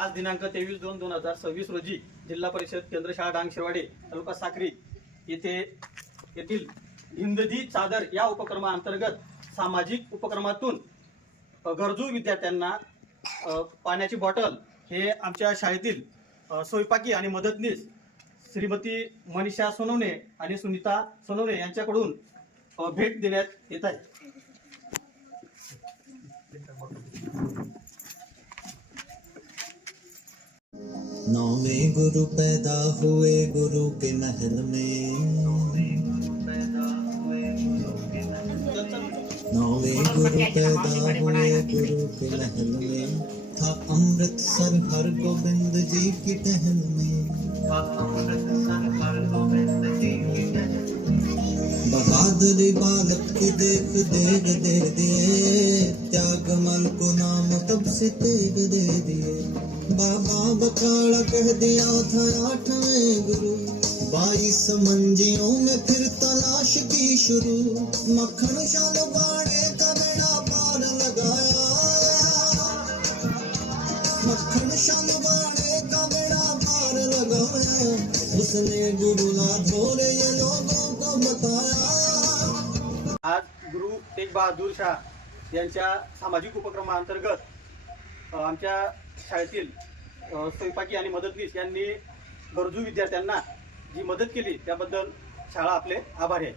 आज दिनांक 23/2/2026 रोजी जिल्हा परिषद केंद्र शाळा डांग शिरवाडे तालुका साक्री येथील हिंददी चादर या उपक्रमाअंतर्गत सामाजिक उपक्रमातून गरजू विद्यार्थ्यांना पाण्याची बॉटल हे आमच्या शाळेतील स्वयंपाकी आणि मदतनीस श्रीमती मनीषा सोनवणे आणि सुनीता सोनवणे यांच्याकडून भेट देण्यात येत आहे। नौवें गुरु पैदा हुए गुरु के महल में, नौवें गुरु पैदा हुए गुरु के महल में, था अमृतसर हर गोबिंद जी की टहल में, बहादुरी बालक की देख देख दे दिए, त्याग मल को नाम तब से तेग दे दिए, बाबा बखाड़ा कह दिया था 8वें गुरु, 22 मंजियों में फिर तलाश की शुरू, मक्खन शाल बाड़े का बेड़ा पार लगाया, मक्खन शाल बाड़े का बेड़ा पार लगाया, उसने गुरु लाधोरे ये लोगों को बताया। आज गुरु तेग बहादूर शाह यांच्या सामाजिक उपक्रमाअंतर्गत आमच्या शाळेतील स्वयंपाकी आणि मदतनीस यांनी गरजू विद्यार्थ्यांना जी मदत केली त्याबद्दल शाळा आपले आभारी आहे।